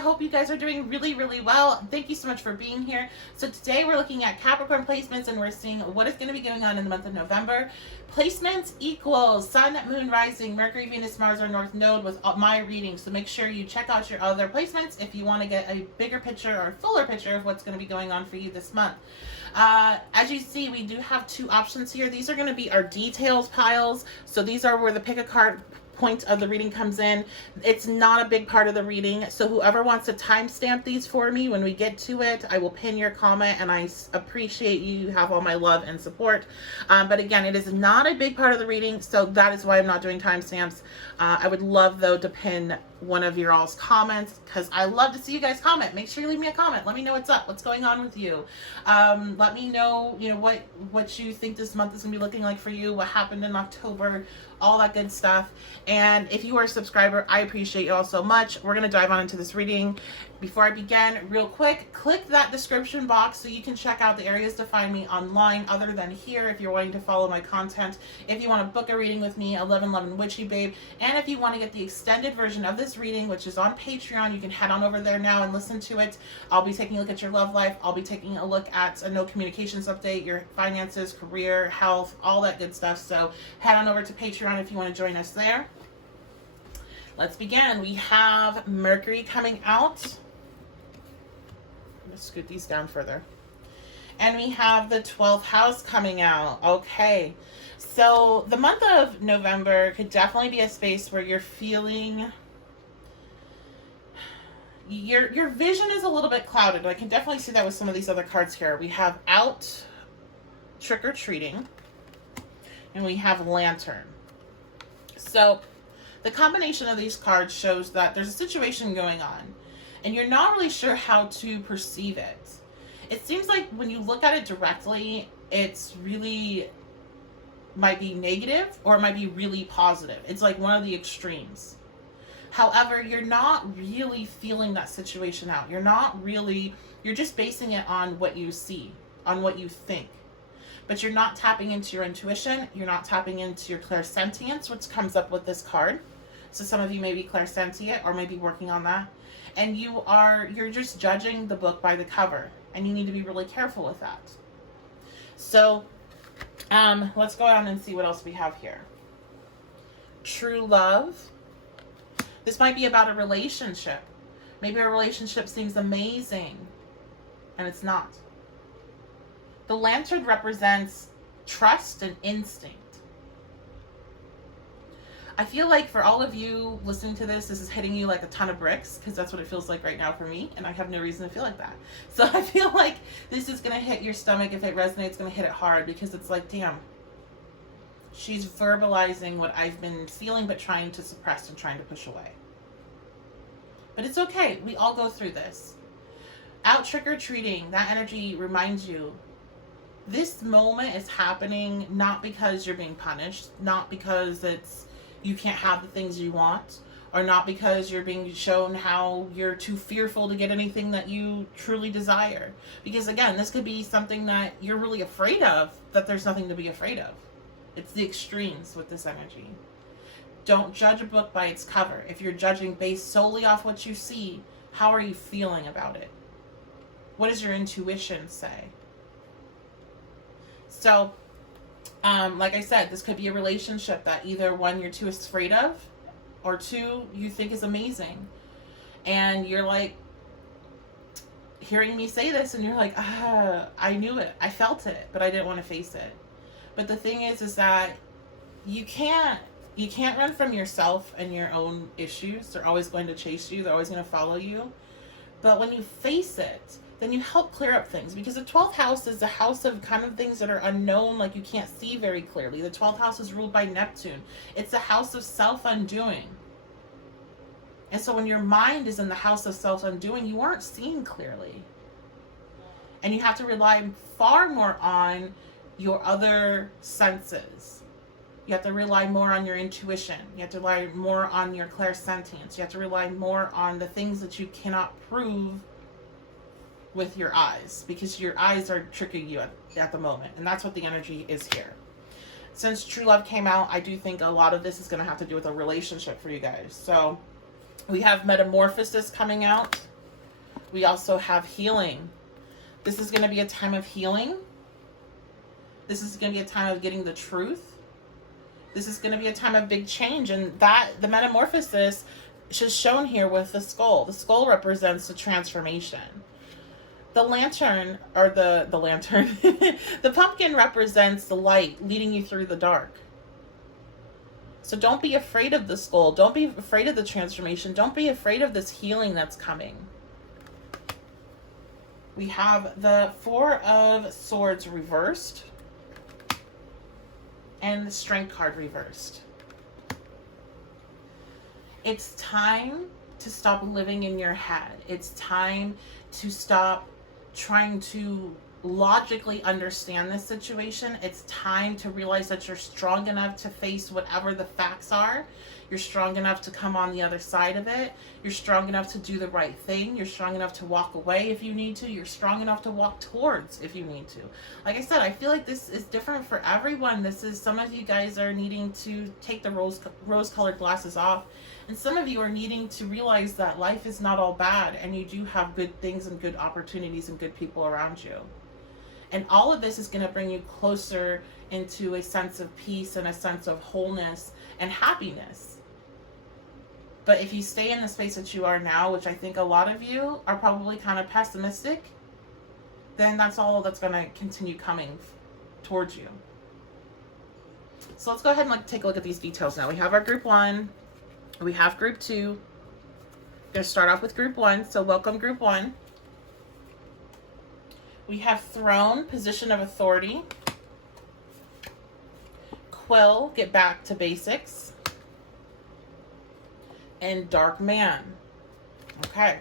hope you guys are doing really, really well. Thank you so much for being here. So today we're looking at Capricorn placements and we're seeing what is going to be going on in the month of November. Placements equals Sun, Moon, Rising, Mercury, Venus, Mars, or North Node with my reading. So make sure you check out your other placements if you want to get a bigger picture or fuller picture of what's going to be going on for you this month. As you see, we do have two options here. These are going to be our details piles. So these are where the pick a card point of the reading comes in. It's not a big part of the reading, so whoever wants to timestamp these for me when we get to it, I will pin your comment, and I appreciate you have all my love and support. But again, it is not a big part of the reading, so that is why I'm not doing timestamps. I would love though to pin one of your all's comments because I love to see you guys comment. Make sure you leave me a comment. Let me know what's up, what's going on with you. Let me know, what you think this month is gonna be looking like for you, what happened in October, all that good stuff. And if you are a subscriber, I appreciate you all so much. We're gonna dive on into this reading. Before I begin, real quick, click that description box so you can check out the areas to find me online other than here if you're wanting to follow my content. If you want to book a reading with me, 1111 Witchy Babe. And if you want to get the extended version of this reading, which is on Patreon, you can head on over there now and listen to it. I'll be taking a look at your love life. I'll be taking a look at a no communications update, your finances, career, health, all that good stuff. So head on over to Patreon if you want to join us there. Let's begin. We have Mercury coming out. Let's scoot these down further. And we have the 12th house coming out. Okay. So the month of November could definitely be a space where you're feeling your vision is a little bit clouded. I can definitely see that with some of these other cards here. We have out trick-or-treating and we have lantern. So the combination of these cards shows that there's a situation going on and you're not really sure how to perceive it. It seems like when you look at it directly, it's really might be negative or it might be really positive. It's like one of the extremes. However, you're not really feeling that situation out. You're just basing it on what you see, on what you think. But you're not tapping into your intuition. You're not tapping into your clairsentience, which comes up with this card. So some of you may be clairsentient or may be working on that. And you're just judging the book by the cover. And you need to be really careful with that. So let's go on and see what else we have here. True love. This might be about a relationship. Maybe a relationship seems amazing and it's not. The lantern represents trust and instinct. I feel like for all of you listening to this is hitting you like a ton of bricks because that's what it feels like right now for me, and I have no reason to feel like that. So I feel like this is going to hit your stomach. If it resonates, it's going to hit it hard because it's like, damn, she's verbalizing what I've been feeling but trying to suppress and trying to push away. But it's okay. We all go through this. Out trick-or-treating, that energy reminds you this moment is happening not because you're being punished, not because you can't have the things you want, or not because you're being shown how you're too fearful to get anything that you truly desire. Because again, this could be something that you're really afraid of, that there's nothing to be afraid of. It's the extremes with this energy. Don't judge a book by its cover. If you're judging based solely off what you see, how are you feeling about it? What does your intuition say? So, like I said, this could be a relationship that either one, you're too afraid of, or two, you think is amazing. And you're like hearing me say this and you're like, I knew it. I felt it, but I didn't want to face it. But the thing is that you can't run from yourself and your own issues. They're always going to chase you. They're always going to follow you. But when you face it, then you help clear up things, because the 12th house is the house of kind of things that are unknown, like you can't see very clearly. The 12th house is ruled by Neptune. It's the house of self-undoing. And so when your mind is in the house of self-undoing, you aren't seeing clearly. And you have to rely far more on your other senses. You have to rely more on your intuition. You have to rely more on your clairsentience. You have to rely more on the things that you cannot prove with your eyes, because your eyes are tricking you at the moment. And that's what the energy is here. Since true love came out, I do think a lot of this is going to have to do with a relationship for you guys. So we have metamorphosis coming out. We also have healing. This is going to be a time of healing. This is going to be a time of getting the truth. This is going to be a time of big change. And that the metamorphosis is shown here with the skull. The skull represents the transformation. The lantern, or the lantern, the pumpkin represents the light leading you through the dark. So don't be afraid of the skull. Don't be afraid of the transformation. Don't be afraid of this healing that's coming. We have the Four of Swords reversed and the Strength card reversed. It's time to stop living in your head. It's time to stop trying to logically understand this situation. It's time to realize that you're strong enough to face whatever the facts are. You're strong enough to come on the other side of it. You're strong enough to do the right thing. You're strong enough to walk away if you need to. You're strong enough to walk towards if you need to. Like I said, I feel like this is different for everyone. This is, some of you guys are needing to take the rose-colored glasses off. And some of you are needing to realize that life is not all bad, and you do have good things and good opportunities and good people around you. And all of this is going to bring you closer into a sense of peace and a sense of wholeness and happiness. But if you stay in the space that you are now, which I think a lot of you are probably kind of pessimistic, then that's all that's going to continue coming towards you. So let's go ahead and take a look at these details now. We have our group 1. We have group 2. I'm going to start off with group 1. So welcome group 1. We have Throne, position of authority. Quill, get back to basics. And Dark Man. Okay.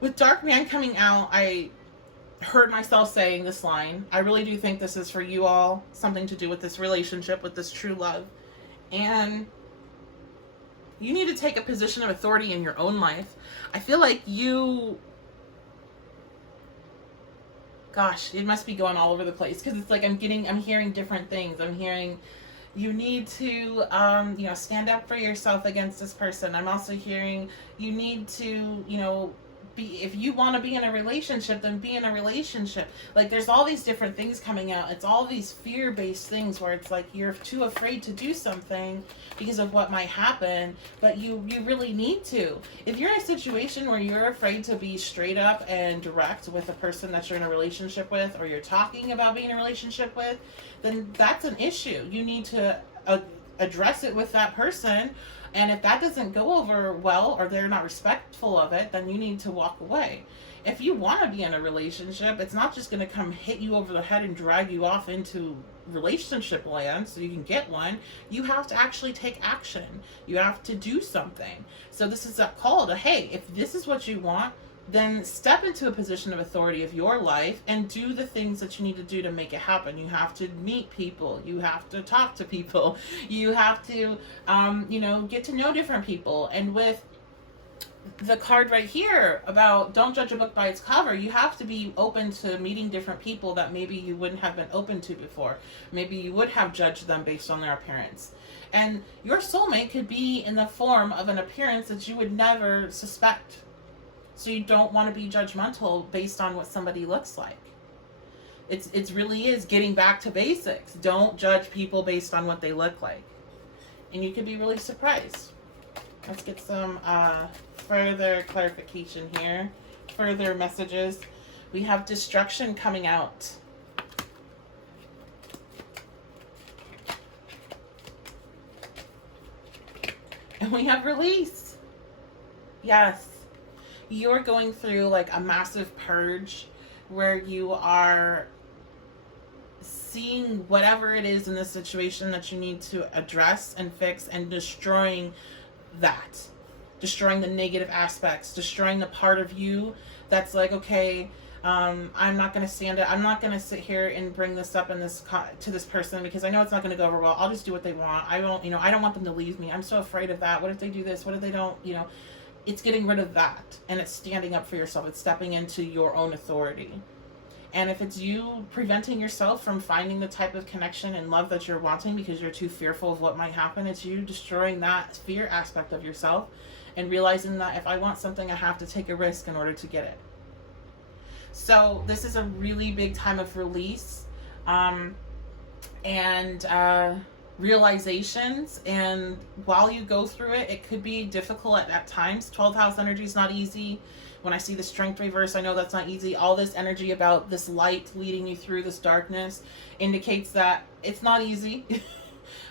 With Dark Man coming out, I heard myself saying this line. I really do think this is for you all. Something to do with this relationship, with this true love. And you need to take a position of authority in your own life. I feel like you... Gosh, it must be going all over the place. Because it's like I'm hearing different things. I'm hearing... You need to, stand up for yourself against this person. I'm also hearing you need to, if you want to be in a relationship, then be in a relationship. Like, there's all these different things coming out. It's all these fear-based things where it's like you're too afraid to do something because of what might happen, but you really need to. If you're in a situation where you're afraid to be straight up and direct with a person that you're in a relationship with, or you're talking about being in a relationship with, then that's an issue. You need to address it with that person. And if that doesn't go over well, or they're not respectful of it, then you need to walk away. If you want to be in a relationship, it's not just going to come hit you over the head and drag you off into relationship land so you can get one. You have to actually take action. You have to do something. So this is a call to, hey, if this is what you want, then step into a position of authority of your life and do the things that you need to do to make it happen. You have to meet people. You have to talk to people. You have to, get to know different people. And with the card right here about don't judge a book by its cover, you have to be open to meeting different people that maybe you wouldn't have been open to before. Maybe you would have judged them based on their appearance. And your soulmate could be in the form of an appearance that you would never suspect. So you don't want to be judgmental based on what somebody looks like. It really is getting back to basics. Don't judge people based on what they look like. And you could be really surprised. Let's get some further clarification here. Further messages. We have destruction coming out. And we have release. Yes. You're going through like a massive purge where you are seeing whatever it is in this situation that you need to address and fix, and destroying that. Destroying the negative aspects, destroying the part of you that's like, okay, I'm not going to stand it. I'm not going to sit here and bring this up in to this person because I know it's not going to go over well. I'll just do what they want. I don't want them to leave me. I'm so afraid of that. What if they do this? What if they don't, It's getting rid of that, and it's standing up for yourself. It's stepping into your own authority. And if it's you preventing yourself from finding the type of connection and love that you're wanting because you're too fearful of what might happen, it's you destroying that fear aspect of yourself and realizing that if I want something, I have to take a risk in order to get it. So this is a really big time of release, and realizations. And while you go through it, it could be difficult at times. 12th house energy is not easy. When I see the strength reverse, I know that's not easy. All this energy about this light leading you through this darkness indicates that it's not easy.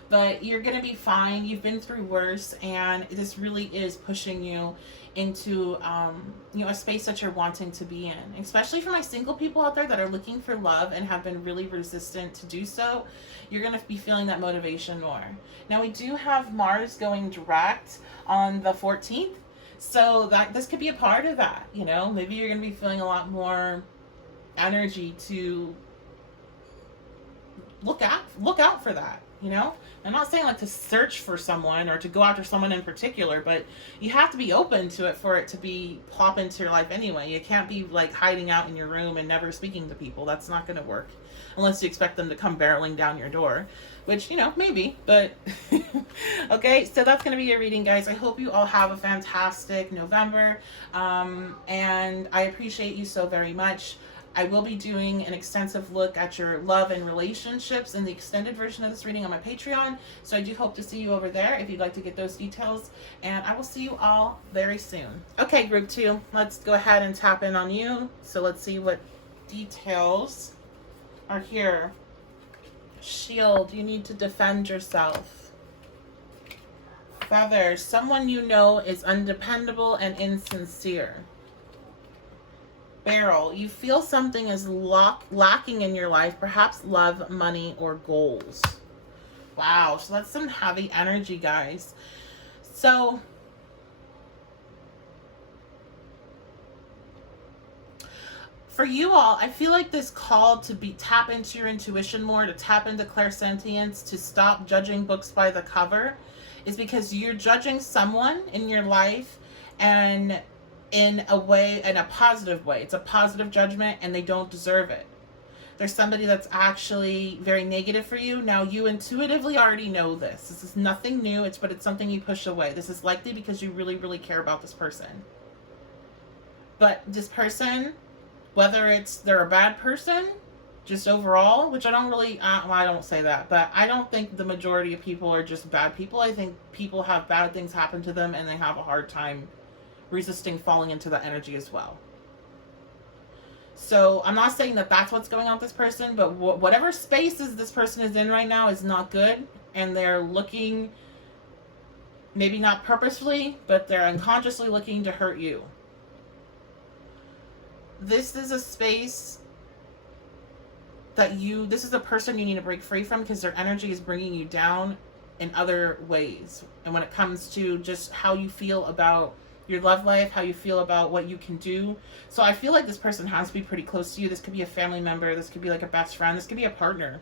But you're going to be fine. You've been through worse, and this really is pushing you into a space that you're wanting to be in. Especially for my single people out there that are looking for love and have been really resistant to do so, you're going to be feeling that motivation more. Now, we do have Mars going direct on the 14th, so that this could be a part of that. Maybe you're going to be feeling a lot more energy to look out for that. I'm not saying like to search for someone or to go after someone in particular, but you have to be open to it for it to be plop into your life anyway. You can't be like hiding out in your room and never speaking to people. That's not going to work unless you expect them to come barreling down your door, which, maybe, but okay. So that's going to be your reading, guys. I hope you all have a fantastic November. And I appreciate you so very much. I will be doing an extensive look at your love and relationships in the extended version of this reading on my Patreon. So I do hope to see you over there if you'd like to get those details. And I will see you all very soon. Okay, group 2, let's go ahead and tap in on you. So let's see what details are here. Shield, you need to defend yourself. Feather, someone you know is undependable and insincere. Barrel, you feel something is lacking in your life, perhaps love, money, or goals. Wow, so that's some heavy energy, guys. So, for you all, I feel like this call to tap into your intuition more, to tap into clairsentience, to stop judging books by the cover, is because you're judging someone in your life, and in a positive way. It's a positive judgment, and they don't deserve it. There's somebody that's actually very negative for you. Now, you intuitively already know this. This is nothing new, but it's something you push away. This is likely because you really, really care about this person. But this person, whether they're a bad person, just overall, which I don't really, I don't say that, but I don't think the majority of people are just bad people. I think people have bad things happen to them, and they have a hard time resisting falling into that energy as well. So I'm not saying that that's what's going on with this person, but whatever spaces this person is in right now is not good, and they're looking, maybe not purposefully, but they're unconsciously looking to hurt you. This is a space that this is a person you need to break free from, because their energy is bringing you down in other ways. And when it comes to just how you feel about your love life, how you feel about what you can do. So I feel like this person has to be pretty close to you. This could be a family member. This could be like a best friend. This could be a partner.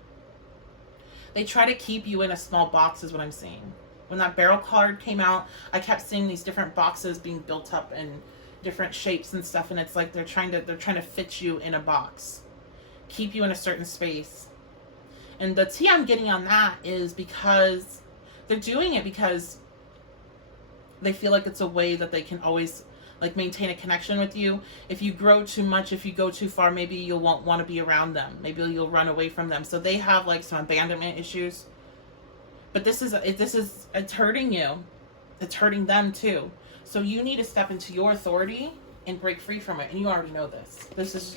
They try to keep you in a small box is what I'm seeing. When that barrel card came out, I kept seeing these different boxes being built up in different shapes and stuff. And it's like they're trying to fit you in a box, keep you in a certain space. And the tea I'm getting on that is because they're doing it because they feel like it's a way that they can always like maintain a connection with you. If you grow too much, if you go too far, maybe you won't want to be around them. Maybe you'll run away from them. So they have like some abandonment issues. But it's hurting you. It's hurting them too. So you need to step into your authority and break free from it. And you already know this.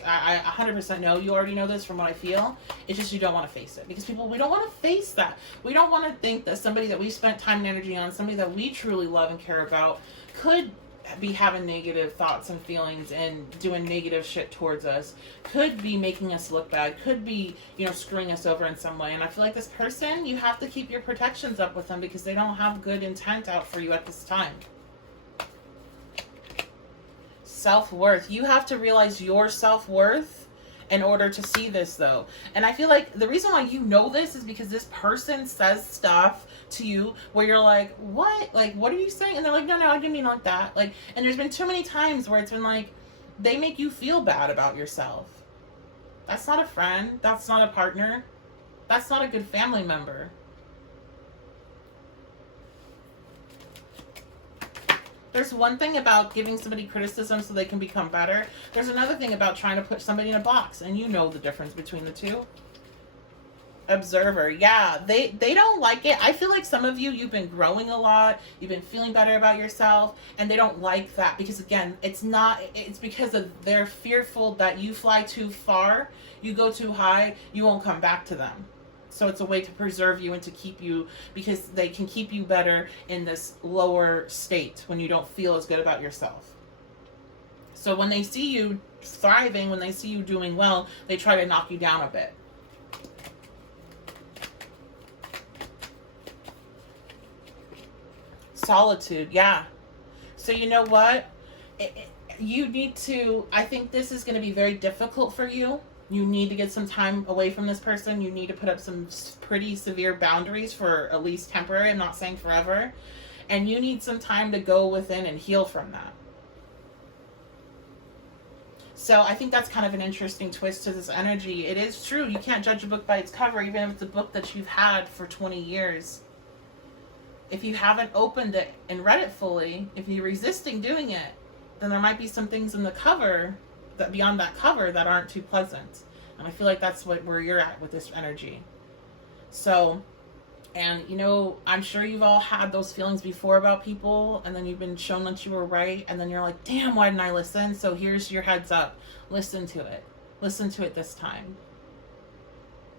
I 100% know you already know this from what I feel. It's just you don't want to face it. Because we don't want to face that. We don't want to think that somebody that we spent time and energy on, somebody that we truly love and care about, could be having negative thoughts and feelings and doing negative shit towards us, could be making us look bad, could be, screwing us over in some way. And I feel like this person, you have to keep your protections up with them because they don't have good intent out for you at this time. Self-worth. You have to realize your self-worth in order to see this, though. And I feel like the reason why you know this is because this person says stuff to you where you're like, what? Like, what are you saying? And they're like, no, I didn't mean like that. Like, and there's been too many times where it's been like, they make you feel bad about yourself. That's not a friend. That's not a partner. That's not a good family member. There's one thing about giving somebody criticism so they can become better. There's another thing about trying to put somebody in a box, and you know the difference between the two. Observer, yeah, they don't like it. I feel like some of you, you've been growing a lot, you've been feeling better about yourself, and they don't like that because, again, it's because of they're fearful that you fly too far, you go too high, you won't come back to them. So it's a way to preserve you and to keep you, because they can keep you better in this lower state when you don't feel as good about yourself. So when they see you thriving, when they see you doing well, they try to knock you down a bit. Solitude, yeah. So you know what? You need to, I think this is going to be very difficult for you. You need to get some time away from this person. You need to put up some pretty severe boundaries for at least temporary. I'm not saying forever. And you need some time to go within and heal from that. So I think that's kind of an interesting twist to this energy. It is true. You can't judge a book by its cover, even if it's a book that you've had for 20 years. If you haven't opened it and read it fully, if you're resisting doing it, then there might be some things in the cover that beyond that cover that aren't too pleasant. And I feel like that's where you're at with this energy. So, and you know, I'm sure you've all had those feelings before about people, and then you've been shown that you were right, and then you're like, damn, why didn't I listen? So here's your heads up. Listen to it. Listen to it this time.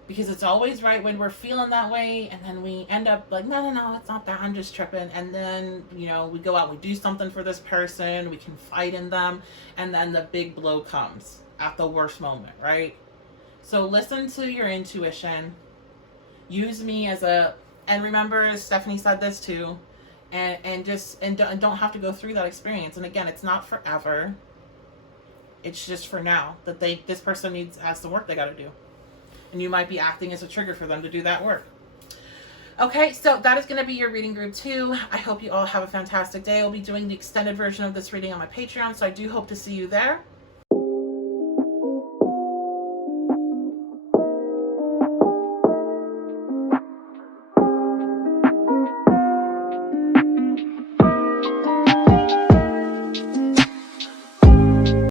Because it's always right when we're feeling that way, and then we end up like, no, it's not that, I'm just tripping. And then, you know, we go out, we do something for this person, we confide in them, and then the big blow comes at the worst moment, right? So listen to your intuition. Use me as and remember, Stephanie said this too, and don't have to go through that experience. And again, it's not forever. It's just for now that this person has the work they got to do. And you might be acting as a trigger for them to do that work. Okay, so that is going to be your reading group 2. I hope you all have a fantastic day. I'll be doing the extended version of this reading on my Patreon, so I do hope to see you there.